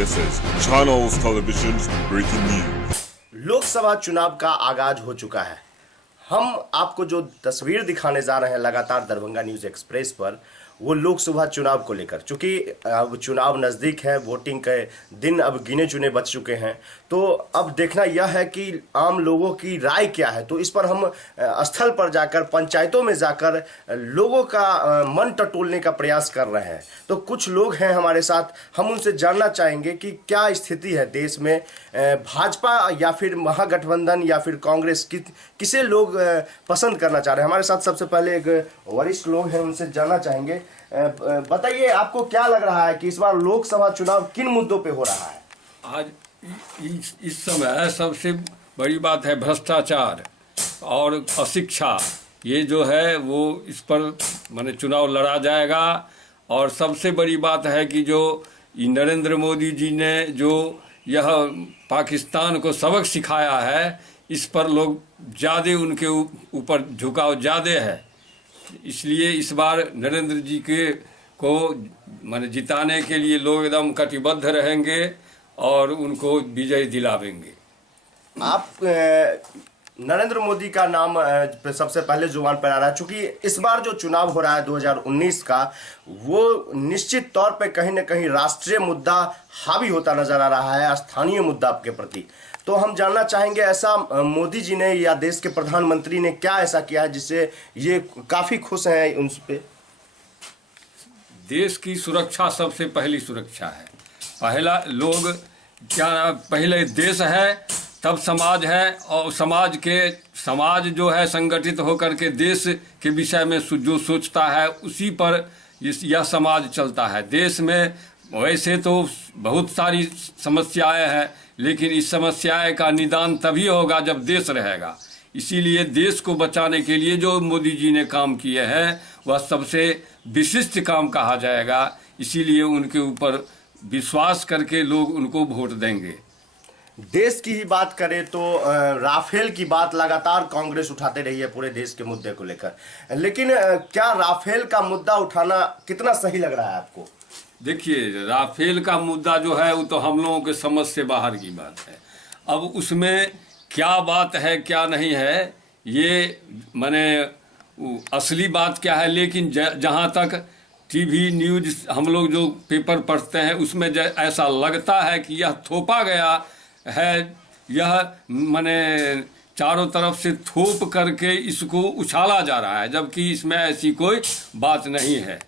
This is Channels Television's breaking news. Lok Sabha चुनाव का आगाज हो चुका है। हम आपको जो तस्वीर दिखाने जा रहे हैं लगातार दरभंगा न्यूज़ एक्सप्रेस पर, वो लोकसभा चुनाव को लेकर, चूँकि अब चुनाव नज़दीक है, वोटिंग के दिन अब गिने चुने बच चुके हैं, तो अब देखना यह है कि आम लोगों की राय क्या है। तो इस पर हम स्थल पर जाकर, पंचायतों में जाकर लोगों का मन टटोलने का प्रयास कर रहे हैं। तो कुछ लोग हैं हमारे साथ, हम उनसे जानना चाहेंगे कि क्या स्थिति है देश में, भाजपा या फिर महागठबंधन या फिर कांग्रेस, किसे लोग पसंद करना चाह रहे हैं। हमारे साथ सबसे पहले एक वरिष्ठ लोग हैं, उनसे जानना चाहेंगे। बताइए, आपको क्या लग रहा है कि इस बार लोकसभा चुनाव किन मुद्दों पे हो रहा है? आज इस समय सबसे बड़ी बात है भ्रष्टाचार और अशिक्षा। ये जो है वो इस पर माने चुनाव लड़ा जाएगा। और सबसे बड़ी बात है कि जो नरेंद्र मोदी जी ने जो यह पाकिस्तान को सबक सिखाया है, इस पर लोग ज़्यादा उनके ऊपर झुकाव ज़्यादा है। इसलिए इस बार नरेंद्र जी को माने जिताने के लिए लोग एकदम कटिबद्ध रहेंगे और उनको विजय दिलावेंगे। आप नरेंद्र मोदी का नाम सबसे पहले जुबान पर आ रहा है, चूंकि इस बार जो चुनाव हो रहा है 2019 का, वो निश्चित तौर पे कहीं ना कहीं राष्ट्रीय मुद्दा हावी होता नजर आ रहा है, स्थानीय मुद्दा के प्रति। तो हम जानना चाहेंगे, ऐसा मोदी जी ने या देश के प्रधानमंत्री ने क्या ऐसा किया है जिससे ये काफी खुश हैं उन पे? देश की सुरक्षा सबसे पहली सुरक्षा है। पहला लोग क्या, पहले देश है तब समाज है, और समाज जो है संगठित होकर के देश के विषय में जो सोचता है उसी पर यह समाज चलता है। देश में वैसे तो बहुत सारी समस्याएं हैं, लेकिन इस समस्याएं का निदान तभी होगा जब देश रहेगा। इसीलिए देश को बचाने के लिए जो मोदी जी ने काम किए हैं वह सबसे विशिष्ट काम कहा जाएगा। इसीलिए उनके ऊपर विश्वास करके लोग उनको वोट देंगे। देश की ही बात करें तो राफेल की बात लगातार कांग्रेस उठाते रही है पूरे देश के मुद्दे को लेकर, लेकिन क्या राफेल का मुद्दा उठाना कितना सही लग रहा है आपको? देखिए, राफेल का मुद्दा जो है वो तो हम लोगों के समझ से बाहर की बात है। अब उसमें क्या बात है क्या नहीं है, ये माने असली बात क्या है, लेकिन जहाँ तक टीवी न्यूज हम लोग जो पेपर पढ़ते हैं उसमें ऐसा लगता है कि यह थोपा गया है, यह माने चारों तरफ से थोप करके इसको उछाला जा रहा है, जबकि इसमें ऐसी कोई बात नहीं है।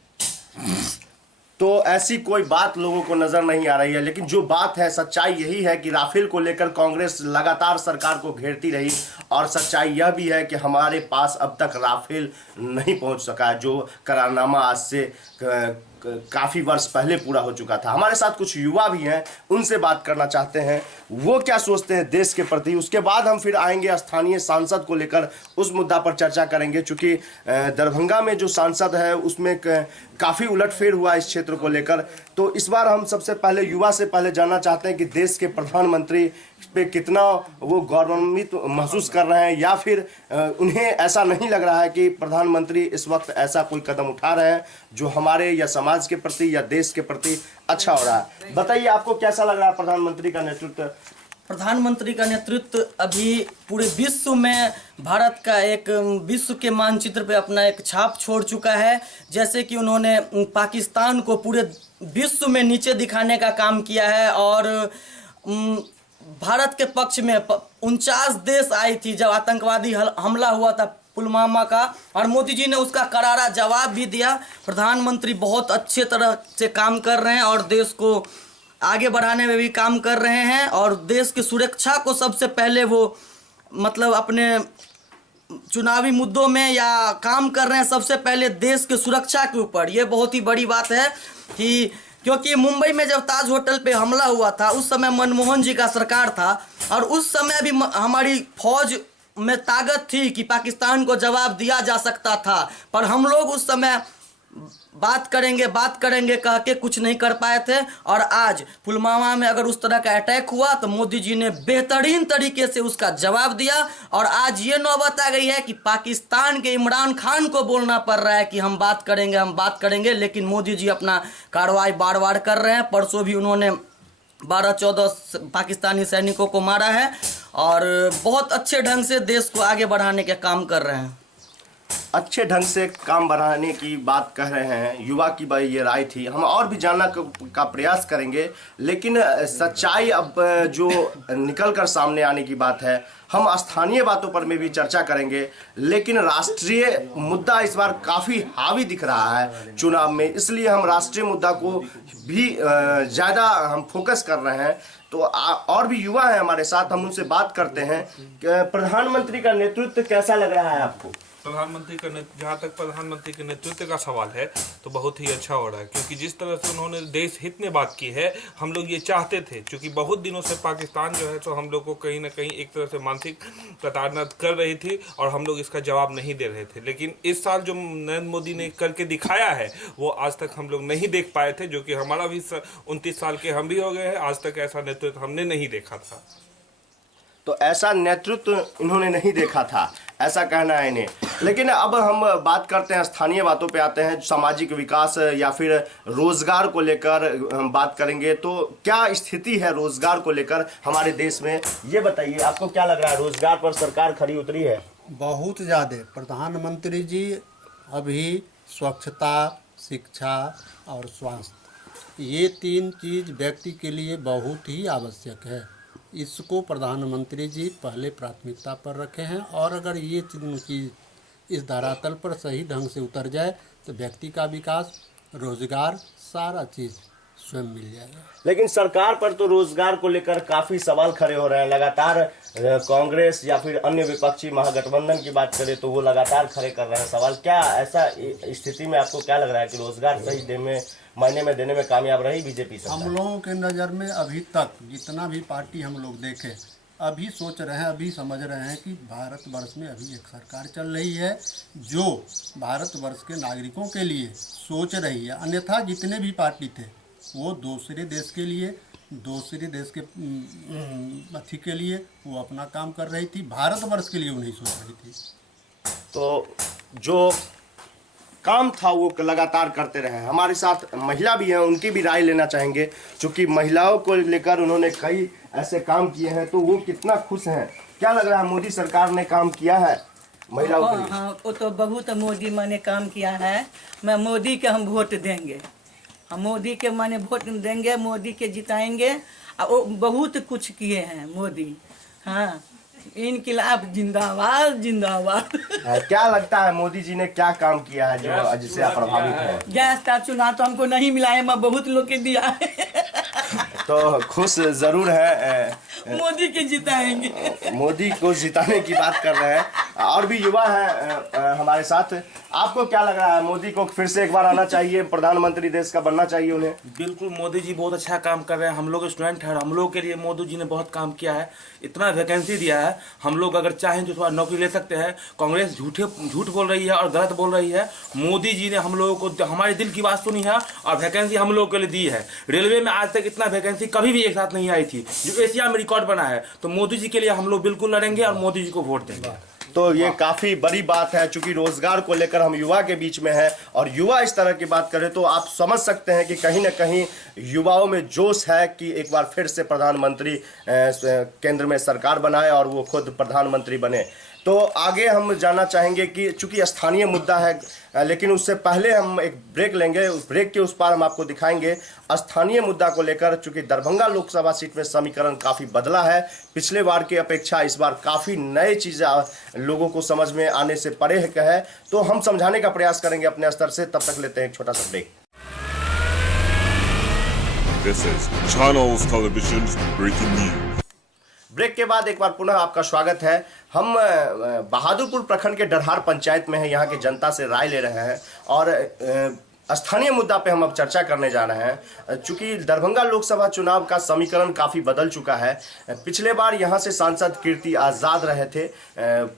तो ऐसी कोई बात लोगों को नजर नहीं आ रही है, लेकिन जो बात है, सच्चाई यही है कि राफेल को लेकर कांग्रेस लगातार सरकार को घेरती रही, और सच्चाई यह भी है कि हमारे पास अब तक राफेल नहीं पहुंच सका है, जो करारनामा आज से काफ़ी वर्ष पहले पूरा हो चुका था। हमारे साथ कुछ युवा भी हैं, उनसे बात करना चाहते हैं, वो क्या सोचते हैं देश के प्रति। उसके बाद हम फिर आएंगे स्थानीय सांसद को लेकर, उस मुद्दा पर चर्चा करेंगे, चूँकि दरभंगा में जो सांसद है उसमें काफ़ी उलटफेर हुआ इस क्षेत्र को लेकर। तो इस बार हम सबसे पहले युवा से पहले जानना चाहते हैं कि देश के प्रधानमंत्री पे कितना वो गौरवान्वित महसूस कर रहे हैं, या फिर उन्हें ऐसा नहीं लग रहा है कि प्रधानमंत्री इस वक्त ऐसा कोई कदम उठा रहे हैं जो हमारे या समाज के प्रति या देश के प्रति अच्छा हो रहा है। बताइए, आपको कैसा लग रहा है प्रधानमंत्री का नेतृत्व? प्रधानमंत्री का नेतृत्व अभी पूरे विश्व में भारत का एक विश्व के मानचित्र पे अपना एक छाप छोड़ चुका है। जैसे कि उन्होंने पाकिस्तान को पूरे विश्व में नीचे दिखाने का काम किया है, और भारत के पक्ष में 49 देश आई थी जब आतंकवादी हमला हुआ था पुलवामा का, और मोदी जी ने उसका करारा जवाब भी दिया। प्रधानमंत्री बहुत अच्छे तरह से काम कर रहे हैं और देश को आगे बढ़ाने में भी काम कर रहे हैं, और देश की सुरक्षा को सबसे पहले वो मतलब अपने चुनावी मुद्दों में या काम कर रहे हैं सबसे पहले देश की सुरक्षा के ऊपर। ये बहुत ही बड़ी बात है कि क्योंकि मुंबई में जब ताज होटल पे हमला हुआ था उस समय मनमोहन जी का सरकार था, और उस समय भी हमारी फौज में ताकत थी कि पाकिस्तान को जवाब दिया जा सकता था, पर हम लोग उस समय बात करेंगे कह के कुछ नहीं कर पाए थे। और आज पुलवामा में अगर उस तरह का अटैक हुआ तो मोदी जी ने बेहतरीन तरीके से उसका जवाब दिया, और आज ये नौबत आ गई है कि पाकिस्तान के इमरान खान को बोलना पड़ रहा है कि हम बात करेंगे, लेकिन मोदी जी अपना कार्रवाई बार बार कर रहे हैं। परसों भी उन्होंने 12-14 पाकिस्तानी सैनिकों को मारा है और बहुत अच्छे ढंग से देश को आगे बढ़ाने के काम कर रहे हैं। अच्छे ढंग से काम बढ़ाने की बात कह रहे हैं, युवा की भाई ये राय थी। हम और भी जानना का प्रयास करेंगे, लेकिन सच्चाई अब जो निकल कर सामने आने की बात है, हम स्थानीय बातों पर में भी चर्चा करेंगे, लेकिन राष्ट्रीय मुद्दा इस बार काफ़ी हावी दिख रहा है चुनाव में, इसलिए हम राष्ट्रीय मुद्दा को भी ज़्यादा हम फोकस कर रहे हैं। तो और भी युवा हैं हमारे साथ, हम उनसे बात करते हैं। प्रधानमंत्री का नेतृत्व कैसा लग रहा है आपको? प्रधानमंत्री का जहाँ तक प्रधानमंत्री के नेतृत्व का सवाल है तो बहुत ही अच्छा हो रहा है, क्योंकि जिस तरह से उन्होंने देश हित में बात की है, हम लोग ये चाहते थे। क्योंकि बहुत दिनों से पाकिस्तान जो है तो हम लोग को कहीं ना कहीं एक तरह से मानसिक प्रताड़ना कर रही थी और हम लोग इसका जवाब नहीं दे रहे थे। लेकिन इस साल जो नरेंद्र मोदी ने करके दिखाया है वो आज तक हम लोग नहीं देख पाए थे, जो कि हमारा भी 29 साल के हम भी हो गए हैं, आज तक ऐसा नेतृत्व हमने नहीं देखा था। तो ऐसा नेतृत्व इन्होंने नहीं देखा था, ऐसा कहना है इन्हें। लेकिन अब हम बात करते हैं, स्थानीय बातों पे आते हैं, सामाजिक विकास या फिर रोजगार को लेकर हम बात करेंगे। तो क्या स्थिति है रोजगार को लेकर हमारे देश में, ये बताइए, आपको क्या लग रहा है? रोजगार पर सरकार खरी उतरी है? बहुत ज़्यादा। प्रधानमंत्री जी अभी स्वच्छता, शिक्षा और स्वास्थ्य, ये 3 चीज़ व्यक्ति के लिए बहुत ही आवश्यक है। इसको प्रधानमंत्री जी पहले प्राथमिकता पर रखे हैं, और अगर ये तीनों चीज़ इस धरातल पर सही ढंग से उतर जाए तो व्यक्ति का विकास, रोजगार, सारा चीज़ स्वयं मिल जाएगा। लेकिन सरकार पर तो रोजगार को लेकर काफी सवाल खड़े हो रहे हैं। लगातार कांग्रेस या फिर अन्य विपक्षी महागठबंधन की बात करें तो वो लगातार खड़े कर रहे हैं सवाल। क्या ऐसा स्थिति में आपको क्या लग रहा है कि रोजगार सही महीने में देने में कामयाब रही बीजेपी सरकार? हम लोगों के नज़र में अभी तक जितना भी पार्टी हम लोग देखे, अभी सोच रहे हैं, अभी समझ रहे हैं कि भारतवर्ष में अभी एक सरकार चल रही है जो भारतवर्ष के नागरिकों के लिए सोच रही है। अन्यथा जितने भी पार्टी थे वो दूसरे देश के लिए, दूसरे देश के अथी के लिए वो अपना काम कर रही थी, भारतवर्ष के लिए वो नहीं सोच रही थी। तो जो काम था वो लगातार करते रहे। हमारे साथ महिला भी हैं, उनकी भी राय लेना चाहेंगे, क्योंकि महिलाओं को लेकर उन्होंने कई ऐसे काम किए हैं, तो वो कितना खुश हैं। क्या लग रहा है, मोदी सरकार ने काम किया है महिलाओं के लिए? हाँ, वो तो बहुत मोदी माने काम किया है। मैं मोदी के हम वोट देंगे, हम मोदी के माने वोट देंगे, मोदी के जिताएंगे। और वो बहुत कुछ किए हैं मोदी। हाँ, इनकलाब जिंदाबाद जिंदाबाद। क्या लगता है मोदी जी ने क्या काम किया है जो जिससे आप प्रभावित हैं? गैस का चुनाव तो हमको नहीं मिला है, मैं बहुत लोग के दिया है। तो खुश जरूर है, मोदी के जिताएंगे। मोदी को जिताने की बात कर रहे हैं। और भी युवा हैं हमारे साथ। आपको क्या लग रहा है, मोदी को फिर से एक बार आना चाहिए, प्रधानमंत्री देश का बनना चाहिए उन्हें? बिल्कुल, मोदी जी बहुत अच्छा काम कर रहे हैं। हम लोग स्टूडेंट हैं, हम लोग के लिए मोदी जी ने बहुत काम किया है, इतना वैकेंसी दिया है। हम लोग अगर चाहें तो थोड़ा नौकरी ले सकते हैं। कांग्रेस झूठ बोल रही है और गलत बोल रही है। मोदी जी ने हम लोगों को हमारे दिल की बात सुनी है और वैकेंसी हम लोगों के लिए दी है। रेलवे में आज तक इतना वैकेंसी कभी भी एक साथ नहीं आई थी, जो एशिया में रिकॉर्ड बना है। तो मोदी जी के लिए हम लोग बिल्कुल लड़ेंगे और मोदी जी को वोट देंगे। तो ये काफ़ी बड़ी बात है, चूंकि रोजगार को लेकर हम युवा के बीच में हैं और युवा इस तरह की बात करें तो आप समझ सकते हैं कि कहीं ना कहीं युवाओं में जोश है कि एक बार फिर से प्रधानमंत्री केंद्र में सरकार बनाए और वो खुद प्रधानमंत्री बने। तो आगे हम जानना चाहेंगे कि चूंकि स्थानीय मुद्दा है, लेकिन उससे पहले हम एक ब्रेक लेंगे। उस ब्रेक के उस पार हम आपको दिखाएंगे स्थानीय मुद्दा को लेकर। चूंकि दरभंगा लोकसभा सीट में समीकरण काफ़ी बदला है, पिछले बार की अपेक्षा इस बार काफ़ी नए चीज़ें लोगों को समझ में आने से परे है, तो हम समझाने का प्रयास करेंगे अपने स्तर से। तब तक लेते हैं एक छोटा सा break. This is Channels Television's breaking news. Break के बाद एक बार पुनः आपका स्वागत है। हम बहादुरपुर प्रखंड के डरहार पंचायत में हैं, यहाँ की जनता से राय ले रहे हैं और स्थानीय मुद्दा पे हम अब चर्चा करने जा रहे हैं। चूंकि दरभंगा लोकसभा चुनाव का समीकरण काफ़ी बदल चुका है। पिछले बार यहाँ से सांसद कीर्ति आज़ाद रहे थे,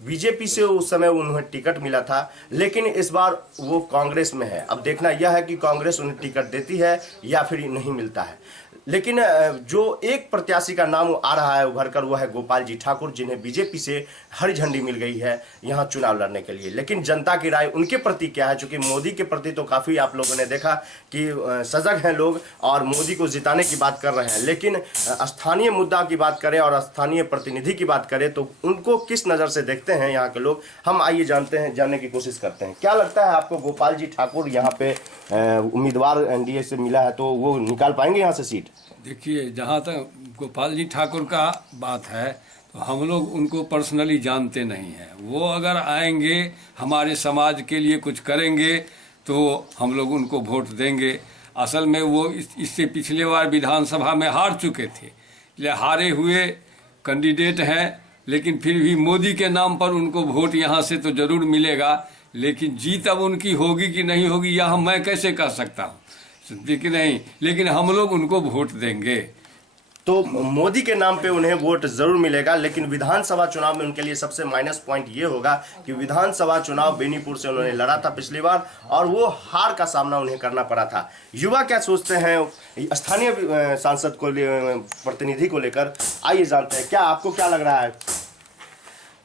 बीजेपी से उस समय उन्हें टिकट मिला था, लेकिन इस बार वो कांग्रेस में है। अब देखना यह है कि कांग्रेस उन्हें टिकट देती है या फिर नहीं मिलता है। लेकिन जो एक प्रत्याशी का नाम आ रहा है उभर कर, वो है गोपाल जी ठाकुर, जिन्हें बीजेपी से हरी झंडी मिल गई है यहाँ चुनाव लड़ने के लिए। लेकिन जनता की राय उनके प्रति क्या है? चूंकि मोदी के प्रति तो काफ़ी आप लोगों ने देखा कि सजग हैं लोग और मोदी को जिताने की बात कर रहे हैं, लेकिन स्थानीय मुद्दा की बात करें और स्थानीय प्रतिनिधि की बात करें तो उनको किस नज़र से देखते हैं यहाँ के लोग, हम आइए जानने की कोशिश करते हैं। क्या लगता है आपको, गोपाल जी ठाकुर यहाँ पे उम्मीदवार एनडीए से मिला है तो वो निकाल पाएंगे यहाँ से सीट? देखिए, जहाँ तक गोपाल जी ठाकुर का बात है तो हम लोग उनको पर्सनली जानते नहीं हैं। वो अगर आएंगे हमारे समाज के लिए कुछ करेंगे तो हम लोग उनको वोट देंगे। असल में वो इससे पिछले बार विधानसभा में हार चुके थे, इसलिए हारे हुए कैंडिडेट हैं, लेकिन फिर भी मोदी के नाम पर उनको वोट यहाँ से तो ज़रूर मिलेगा। लेकिन जीत अब उनकी होगी कि नहीं होगी यह मैं कैसे कह सकता हूँ, कि नहीं, लेकिन हम लोग उनको वोट देंगे। तो मोदी के नाम पे उन्हें वोट जरूर मिलेगा, लेकिन विधानसभा चुनाव में उनके लिए सबसे माइनस पॉइंट ये होगा कि विधानसभा चुनाव बेनीपुर से उन्होंने लड़ा था पिछली बार और वो हार का सामना उन्हें करना पड़ा था। युवा क्या सोचते हैं स्थानीय सांसद को प्रतिनिधि को लेकर, आइए जानते हैं। क्या आपको क्या लग रहा है?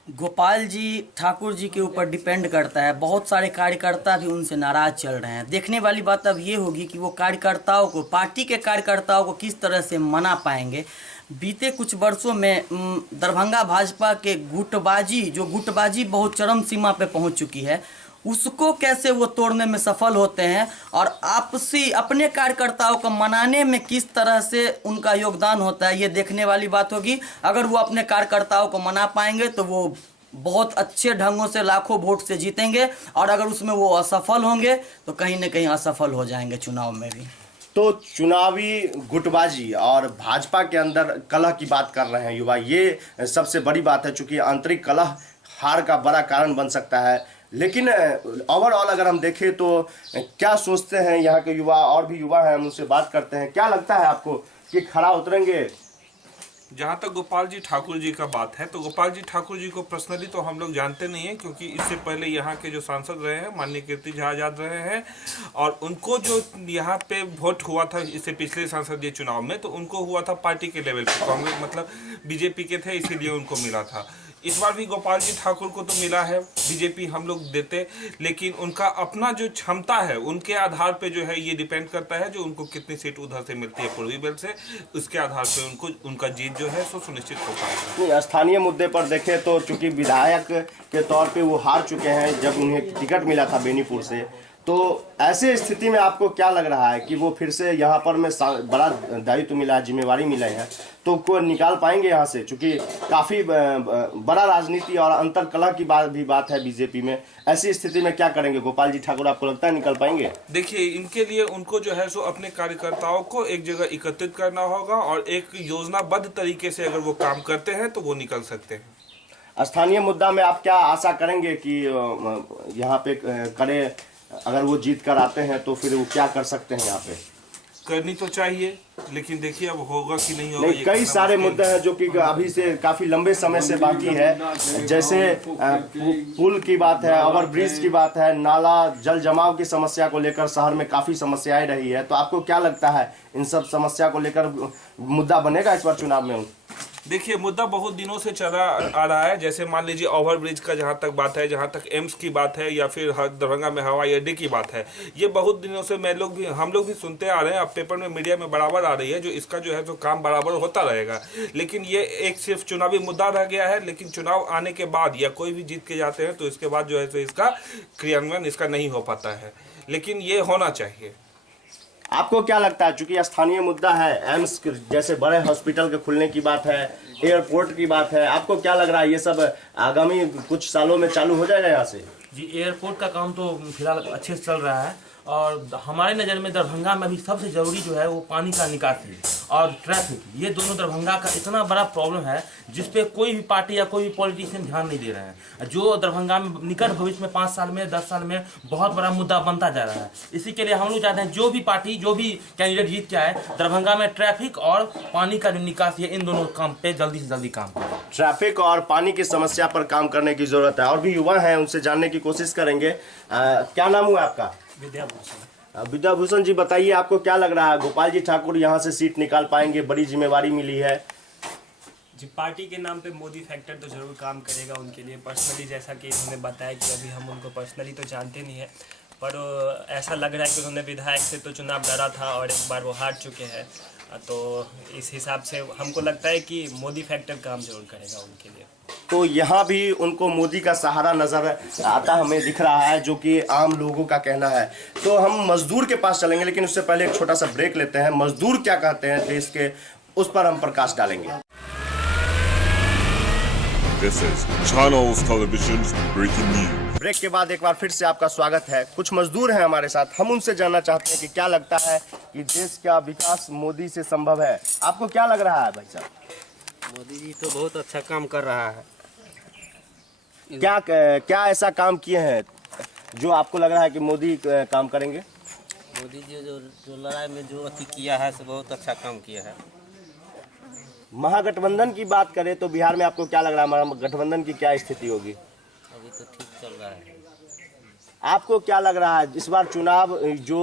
गोपाल जी ठाकुर जी के ऊपर डिपेंड करता है। बहुत सारे कार्यकर्ता भी उनसे नाराज चल रहे हैं। देखने वाली बात अब ये होगी कि वो कार्यकर्ताओं को, पार्टी के कार्यकर्ताओं को किस तरह से मना पाएंगे। बीते कुछ वर्षों में दरभंगा भाजपा के गुटबाजी बहुत चरम सीमा पे पहुंच चुकी है, उसको कैसे वो तोड़ने में सफल होते हैं और आपसी अपने कार्यकर्ताओं को मनाने में किस तरह से उनका योगदान होता है, ये देखने वाली बात होगी। अगर वो अपने कार्यकर्ताओं को मना पाएंगे तो वो बहुत अच्छे ढंगों से लाखों वोट से जीतेंगे, और अगर उसमें वो असफल होंगे तो कहीं ना कहीं असफल हो जाएंगे चुनाव में भी। तो चुनावी गुटबाजी और भाजपा के अंदर कलह की बात कर रहे हैं युवा, ये सबसे बड़ी बात है, चूंकि आंतरिक कलह हार का बड़ा कारण बन सकता है। लेकिन ओवरऑल अगर हम देखें तो क्या सोचते हैं यहाँ के युवा, और भी युवा हैं, हम उनसे बात करते हैं। क्या लगता है आपको कि खड़ा उतरेंगे? जहाँ तक गोपाल जी ठाकुर जी का बात है तो गोपाल जी ठाकुर जी को पर्सनली तो हम लोग जानते नहीं हैं, क्योंकि इससे पहले यहाँ के जो सांसद रहे हैं माननीय कीर्ति झा आजाद रहे हैं, और उनको जो यहाँ पे वोट हुआ था इससे पिछले संसदीय चुनाव में तो उनको हुआ था पार्टी के लेवल पे, कांग्रेस मतलब बीजेपी के थे, इसीलिए उनको मिला था। इस बार भी गोपाल जी ठाकुर को तो मिला है, बीजेपी हम लोग देते, लेकिन उनका अपना जो क्षमता है उनके आधार पे जो है ये डिपेंड करता है जो उनको कितनी सीट उधर से मिलती है पूर्वी बेल्ट से, उसके आधार पे उनका जीत जो है सो सुनिश्चित हो पाएगा। स्थानीय मुद्दे पर देखें तो चूंकि विधायक के तौर पे वो हार चुके हैं जब उन्हें टिकट मिला था बेनीपुर से, तो ऐसे स्थिति में आपको क्या लग रहा है कि वो फिर से यहाँ पर में बड़ा दायित्व मिला है, जिम्मेवारी मिला है, तो को निकाल पाएंगे यहाँ से? चूंकि काफ़ी बड़ा राजनीति और अंतर कलह की बात है बीजेपी में, ऐसी स्थिति में क्या करेंगे गोपाल जी ठाकुर, आपको लगता है निकल पाएंगे? देखिए, इनके लिए उनको जो है सो अपने कार्यकर्ताओं को एक जगह एकत्रित करना होगा और एक योजनाबद्ध तरीके से अगर वो काम करते हैं तो वो निकल सकते हैं। स्थानीय मुद्दा में आप क्या आशा करेंगे कि यहाँ पे करें? अगर वो जीत कर आते हैं तो फिर वो क्या कर सकते हैं यहाँ पे? करनी तो चाहिए, लेकिन देखिए अब होगा कि नहीं होगा। नहीं, कई सारे मुद्दे हैं जो कि अभी से काफी लंबे समय से बाकी है, जैसे पुल की बात है, ओवर ब्रिज की बात है, नाला जल जमाव की समस्या को लेकर शहर में काफी समस्याएं रही है। तो आपको क्या लगता है इन सब समस्या को लेकर मुद्दा बनेगा इस बार चुनाव में? देखिए, मुद्दा बहुत दिनों से चला आ रहा है। जैसे मान लीजिए ओवर ब्रिज का जहाँ तक बात है, जहाँ तक एम्स की बात है, या फिर दरभंगा में हवाई अड्डे की बात है, ये बहुत दिनों से हम लोग भी सुनते आ रहे हैं। अब पेपर में मीडिया में बराबर आ रही है जो इसका जो है तो काम बराबर होता रहेगा, लेकिन ये एक सिर्फ चुनावी मुद्दा रह गया है। लेकिन चुनाव आने के बाद या कोई भी जीत के जाते हैं तो इसके बाद जो है तो इसका क्रियान्वयन इसका नहीं हो पाता है, लेकिन ये होना चाहिए। आपको क्या लगता है, चूंकि स्थानीय मुद्दा है, एम्स जैसे बड़े हॉस्पिटल के खुलने की बात है, एयरपोर्ट की बात है, आपको क्या लग रहा है ये सब आगामी कुछ सालों में चालू हो जाएगा यहाँ से? जी, एयरपोर्ट का काम तो फिलहाल अच्छे से चल रहा है, और हमारे नज़र में दरभंगा में अभी सबसे ज़रूरी जो है वो पानी का निकासी और ट्रैफिक, ये दोनों दरभंगा का इतना बड़ा प्रॉब्लम है जिस पे कोई भी पार्टी या कोई भी पॉलिटिशियन ध्यान नहीं दे रहे हैं, जो दरभंगा में निकट भविष्य में 5 साल में 10 साल में बहुत बड़ा मुद्दा बनता जा रहा है। इसी के लिए हम लोग चाहते हैं जो भी पार्टी जो भी कैंडिडेट जीत के आए, दरभंगा में ट्रैफिक और पानी का जो निकासी है, इन दोनों काम पे जल्दी से जल्दी काम करें। ट्रैफिक और पानी की समस्या पर काम करने की जरूरत है। और भी युवा हैं, उनसे जानने की कोशिश करेंगे। क्या नाम हुआ आपका? विद्याभूषण। विद्याभूषण जी बताइए, आपको क्या लग रहा है गोपाल जी ठाकुर यहाँ से सीट निकाल पाएंगे? बड़ी जिम्मेवारी मिली है जी। पार्टी के नाम पे मोदी फैक्टर तो जरूर काम करेगा उनके लिए पर्सनली, जैसा कि उन्होंने बताया कि अभी हम उनको पर्सनली तो जानते नहीं है, पर ऐसा लग रहा है कि उन्होंने विधायक से तो चुनाव लड़ा था और एक बार वो हार चुके हैं, तो इस हिसाब से हमको लगता है कि मोदी फैक्टर काम जरूर करेगा उनके लिए। तो यहाँ भी उनको मोदी का सहारा नजर आता हमें दिख रहा है, जो कि आम लोगों का कहना है। तो हम मजदूर के पास चलेंगे, लेकिन उससे पहले एक छोटा सा ब्रेक लेते हैं। मजदूर क्या कहते हैं देश के, उस पर हम प्रकाश डालेंगे। This is Channels Television's breaking news. Break के बाद एक बार फिर से आपका स्वागत है। कुछ मजदूर हैं हमारे साथ, हम उनसे जानना चाहते हैं कि क्या लगता है कि देश का विकास मोदी से संभव है। आपको क्या लग रहा है भाई साहब? मोदी जी तो बहुत अच्छा काम कर रहा है। क्या ऐसा काम किए हैं जो आपको लग रहा है कि मोदी काम करेंगे? मोदी जी जो लड़ाई में जो अति किया है सो बहुत अच्छा काम किया है। महागठबंधन की बात करें तो बिहार में आपको क्या लग रहा है, गठबंधन की क्या स्थिति होगी? अभी तो ठीक चल रहा है। आपको क्या लग रहा है इस बार चुनाव, जो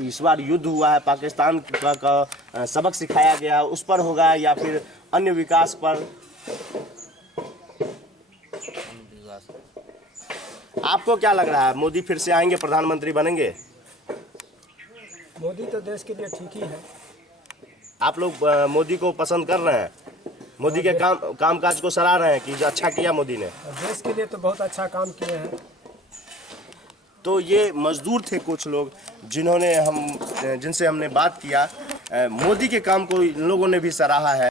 इस बार युद्ध हुआ है पाकिस्तान का सबक सिखाया गया है, उस पर होगा या फिर अन्य विकास पर? आपको क्या लग रहा है, मोदी फिर से आएंगे, प्रधानमंत्री बनेंगे? मोदी तो देश के लिए ठीक ही है। आप लोग मोदी को पसंद कर रहे हैं? मोदी के कामकाज को सराह रहे हैं कि जो अच्छा किया मोदी ने? देश के लिए तो बहुत अच्छा काम किए हैं। तो ये मजदूर थे कुछ लोग जिनसे हमने बात किया। मोदी के काम को इन लोगों ने भी सराहा है।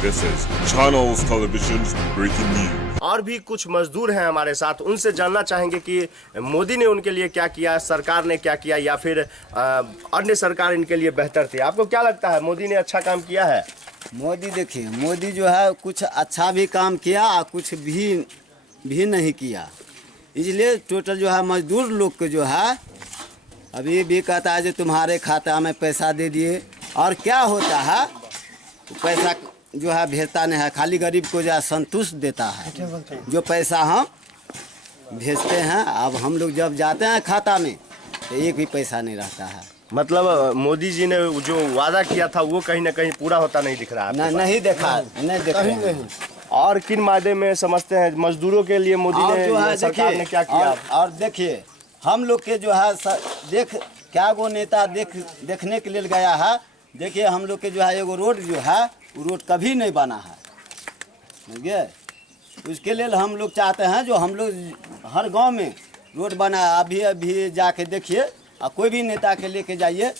This is Channels Television's breaking news. और भी कुछ मजदूर हैं हमारे साथ, उनसे जानना चाहेंगे कि मोदी ने उनके लिए क्या किया, सरकार ने क्या किया, या फिर अन्य सरकार इनके लिए बेहतर थी। आपको क्या लगता है, मोदी ने अच्छा काम किया है? मोदी देखिए, मोदी जो है कुछ अच्छा भी काम किया और कुछ भी नहीं किया। इसलिए टोटल जो है मजदूर लोग को जो है अभी भी कहता है जो तुम्हारे खाता में पैसा दे दिए, और क्या होता है पैसा जो है भेजता नहीं है, खाली गरीब को जो है संतुष्ट देता है। जो पैसा हम भेजते हैं, अब हम लोग जब जाते हैं खाता में तो एक भी पैसा नहीं रहता है। मतलब मोदी जी ने जो वादा किया था वो कहीं ना कहीं पूरा होता नहीं दिख रहा है। नहीं देखा, नहीं देखा, नहीं। और किन मायने में समझते हैं मजदूरों के लिए मोदी ने, जो है सरकार ने क्या किया? और देखिए हम लोग के जो है क्या गो नेता देखने के लिए गया है। देखिए हम लोग के जो है एगो रोड जो है वो रोड कभी नहीं बना है, समझिए। उसके लिए हम लोग चाहते हैं जो हम लोग हर गांव में रोड बना है। अभी जाके देखिए, और कोई भी नेता के लेके जाइए,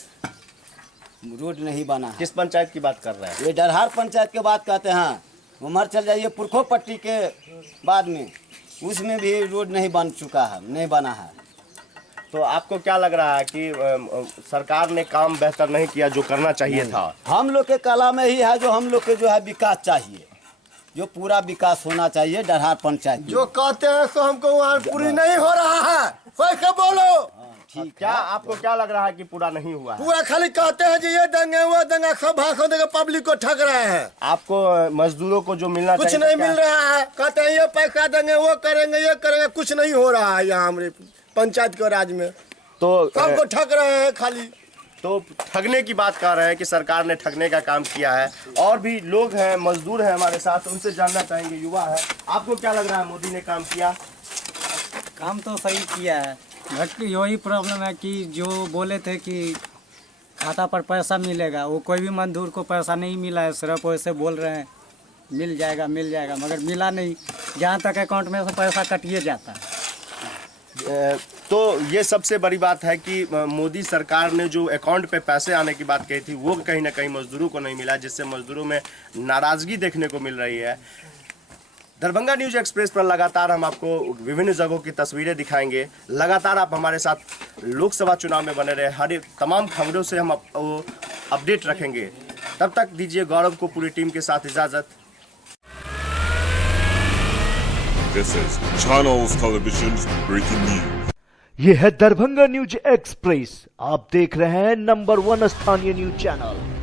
रोड नहीं बना है। किस पंचायत की बात कर रहे हैं? ये डरहार पंचायत के बात कहते हैं। उमर चल जाइए पुरखो पट्टी के बाद में, उसमें भी रोड नहीं बन चुका है, नहीं बना है। तो आपको क्या लग रहा है कि सरकार ने काम बेहतर नहीं किया जो करना चाहिए था? हम लोग के कला में ही है जो हम लोग के जो है विकास चाहिए, जो पूरा विकास होना चाहिए डरहार पंचायत। जो कहते हैं सो हमको वहाँ पूरी नहीं हो रहा है, कोई के बोलो। ठीक, क्या आपको क्या लग रहा है कि पूरा नहीं हुआ है? पूरा खाली कहते हैं जी ये देंगे वो देंगे, सब भाषण देकर पब्लिक को ठग रहे हैं। आपको मजदूरों को जो मिलना कुछ चाहिए नहीं मिल रहा है। कहते हैं ये पैसा देंगे, वो करेंगे, ये करेंगे, कुछ नहीं हो रहा है यहाँ हमारे पंचायत के राज में। तो सबको ठग रहे हैं खाली। तो ठगने की बात कर रहे हैं कि सरकार ने ठगने का काम किया है। और भी लोग हैं, मजदूर हैं हमारे साथ, उनसे जानना चाहेंगे। युवा है, आपको क्या लग रहा है मोदी ने काम किया? काम तो सही किया है, बट यही प्रॉब्लम है कि जो बोले थे कि खाता पर पैसा मिलेगा, वो कोई भी मजदूर को पैसा नहीं मिला है। सिर्फ वैसे बोल रहे हैं मिल जाएगा, मगर मिला नहीं। जहाँ तक अकाउंट में से पैसा कटिए जाता है। तो ये सबसे बड़ी बात है कि मोदी सरकार ने जो अकाउंट पे पैसे आने की बात कही थी वो कहीं ना कहीं मजदूरों को नहीं मिला, जिससे मजदूरों में नाराजगी देखने को मिल रही है। दरभंगा न्यूज एक्सप्रेस पर लगातार हम आपको विभिन्न जगहों की तस्वीरें दिखाएंगे। लगातार आप हमारे साथ लोकसभा चुनाव में बने रहे, हर तमाम खबरों से हम अपडेट रखेंगे। तब तक दीजिए गौरव को पूरी टीम के साथ इजाजत। This is Channels Television's breaking news. ये है दरभंगा न्यूज एक्सप्रेस। आप देख रहे हैं नंबर 1 स्थानीय न्यूज चैनल।